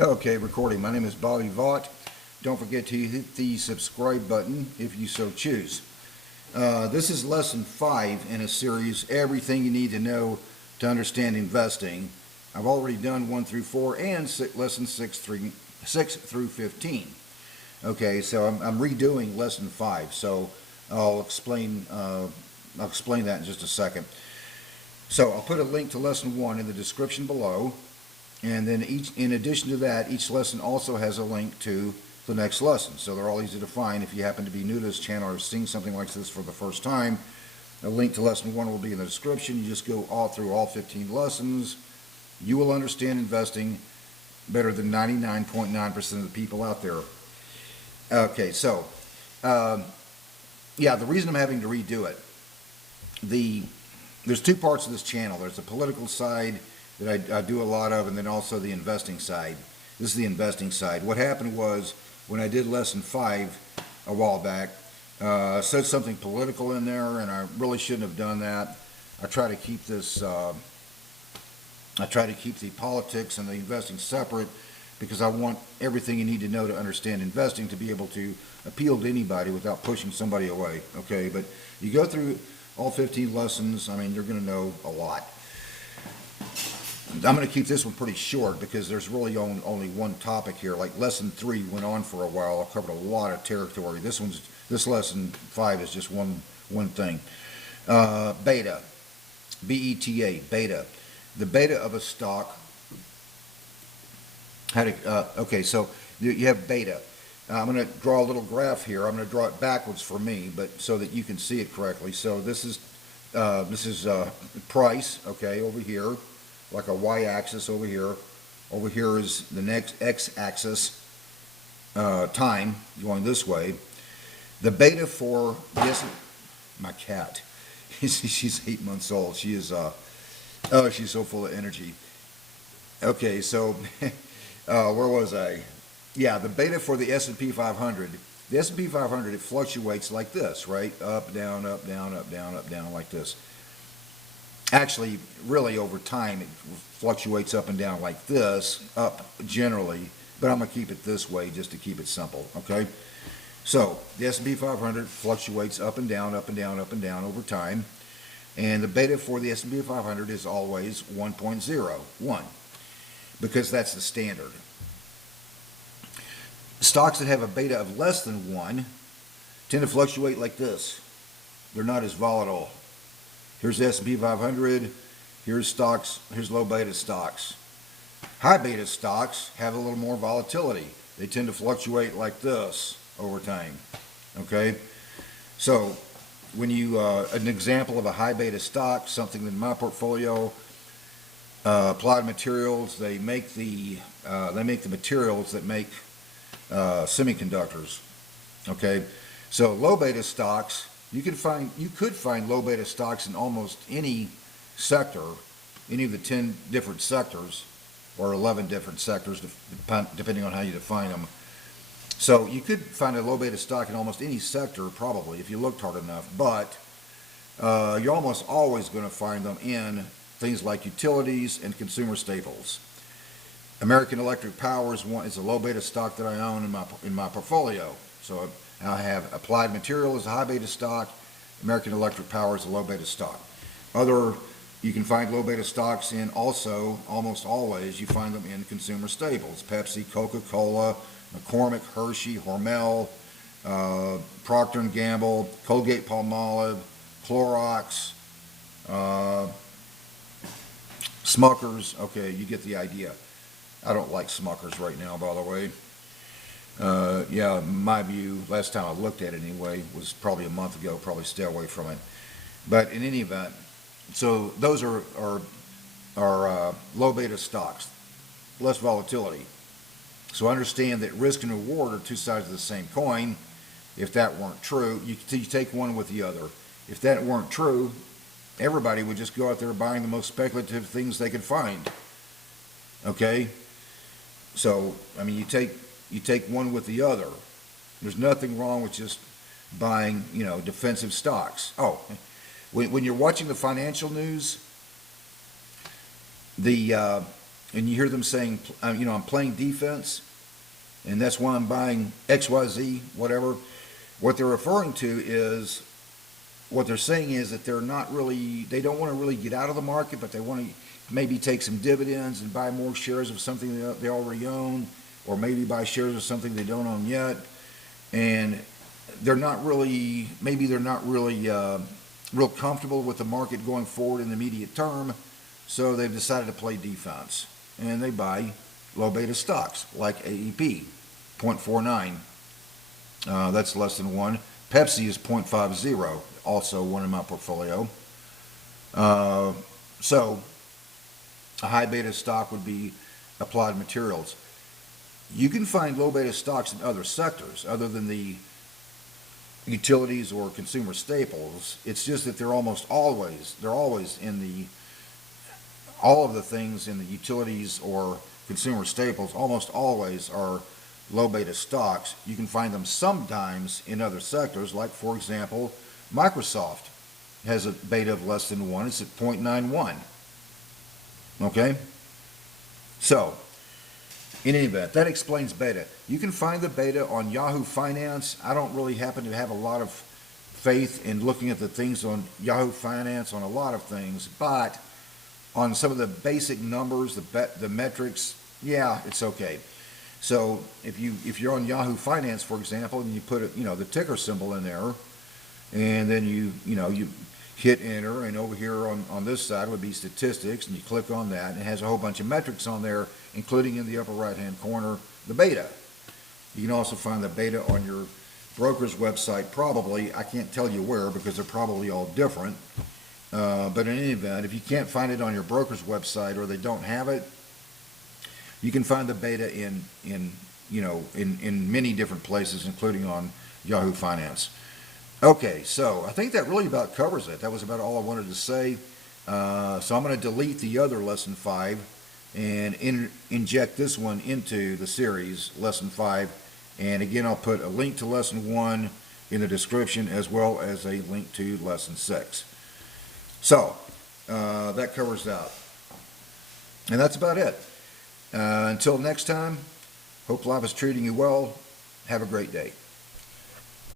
Okay, recording. My name is Bobby Vaught. Don't forget to hit the subscribe button if you so choose. This is lesson 5 in a series, Everything You Need to Know to Understand Investing. I've already done 1 through 4 and lesson 6 through 15. Okay, so I'm redoing lesson 5, so I'll explain that in just a second. So I'll put a link to lesson 1 in the description below. And then in addition to that, each lesson also has a link to the next lesson. So they're all easy to find. If you happen to be new to this channel or seeing something like this for the first time, a link to lesson 1 will be in the description. You just go through all 15 lessons. You will understand investing better than 99.9% of the people out there. Okay, so, yeah, the reason I'm having to redo it, there's 2 parts of this channel. There's the political side that I do a lot of, and then also the investing side. This is the investing side. What happened was, when I did lesson 5 a while back, said something political in there, and I really shouldn't have done that. I try to keep this, I try to keep the politics and the investing separate, because I want everything you need to know to understand investing to be able to appeal to anybody without pushing somebody away, okay? But you go through all 15 lessons, I mean, you're going to know a lot. I'm going to keep this one pretty short because there's really only one topic here. Like lesson 3 went on for a while. I covered a lot of territory. This lesson 5 is just one thing. Beta, B-E-T-A, beta. The beta of a stock. Okay, so you have beta. I'm going to draw a little graph here. I'm going to draw it backwards for me, but so that you can see it correctly. So this is price. Okay, over here. Like a y-axis over here. Over here is the next x-axis, time, going this way. The beta for, yes, my cat, she's 8 months old. She is, oh, she's so full of energy. Okay, so, where was I? Yeah, the beta for the S&P 500. The S&P 500, it fluctuates like this, right? Up, down, up, down, up, down, up, down, like this. Actually, really over time, it fluctuates up and down like this, up generally, but I'm going to keep it this way just to keep it simple, okay? So, the S&P 500 fluctuates up and down, up and down, up and down over time, and the beta for the S&P 500 is always 1.01, because that's the standard. Stocks that have a beta of less than 1 tend to fluctuate like this. They're not as volatile. Here's the S&P 500, here's stocks, here's low beta stocks. High beta stocks have a little more volatility. They tend to fluctuate like this over time, okay? So when you, an example of a high beta stock, something in my portfolio, Applied Materials, they make the materials that make semiconductors, okay? So low beta stocks, you could find low beta stocks in almost any sector, any of the 10 different sectors, or 11 different sectors, depending on how you define them. So you could find a low beta stock in almost any sector, probably, if you looked hard enough, but you're almost always going to find them in things like utilities and consumer staples. American Electric Power is a low beta stock that I own in my portfolio. So I have Applied Material as a high beta stock, American Electric Power is a low beta stock. You can find low beta stocks in also, almost always, you find them in consumer staples. Pepsi, Coca-Cola, McCormick, Hershey, Hormel, Procter & Gamble, Colgate-Palmolive, Clorox, Smuckers. Okay, you get the idea. I don't like Smuckers right now, by the way. Yeah, my view, last time I looked at it anyway, was probably a month ago, probably stay away from it. But in any event, so those are low beta stocks, less volatility. So understand that risk and reward are 2 sides of the same coin. If that weren't true, you take one with the other. If that weren't true, everybody would just go out there buying the most speculative things they could find. Okay? So, I mean, you take one with the other. There's nothing wrong with just buying, defensive stocks. Oh, when you're watching the financial news, the and you hear them saying, I'm playing defense, and that's why I'm buying XYZ, whatever. What they're referring to is, what they're saying is that they don't want to really get out of the market, but they want to maybe take some dividends and buy more shares of something that they already own, or maybe buy shares of something they don't own yet. And they're not really real comfortable with the market going forward in the immediate term, so they've decided to play defense. And they buy low beta stocks like AEP, 0.49. That's less than 1. Pepsi is 0.50, also one in my portfolio. So a high beta stock would be Applied Materials. You can find low beta stocks in other sectors other than the utilities or consumer staples. It's just that they're always in all of the things in the utilities or consumer staples almost always are low beta stocks. You can find them sometimes in other sectors, like, for example, Microsoft has a beta of less than 1. It's at 0.91. Okay? So, in any event, that explains beta. You can find the beta on Yahoo Finance. I don't really happen to have a lot of faith in looking at the things on Yahoo Finance on a lot of things, but on some of the basic numbers, the metrics, yeah, it's okay. So if you're on Yahoo Finance, for example, and you put the ticker symbol in there, and then you hit enter, and over here on this side would be statistics, and you click on that, and it has a whole bunch of metrics on there, including in the upper right hand corner the beta. You can also find the beta on your broker's website, probably. I can't tell you where because they're probably all different, but in any event, if you can't find it on your broker's website or they don't have it, you can find the beta in many different places, including on Yahoo Finance. Okay, so I think that really about covers it. That was about all I wanted to say. So I'm going to delete the other lesson 5 and inject this one into the series, lesson 5. And again, I'll put a link to lesson 1 in the description, as well as a link to lesson 6. So that covers that. And that's about it. Until next time, hope life is treating you well. Have a great day.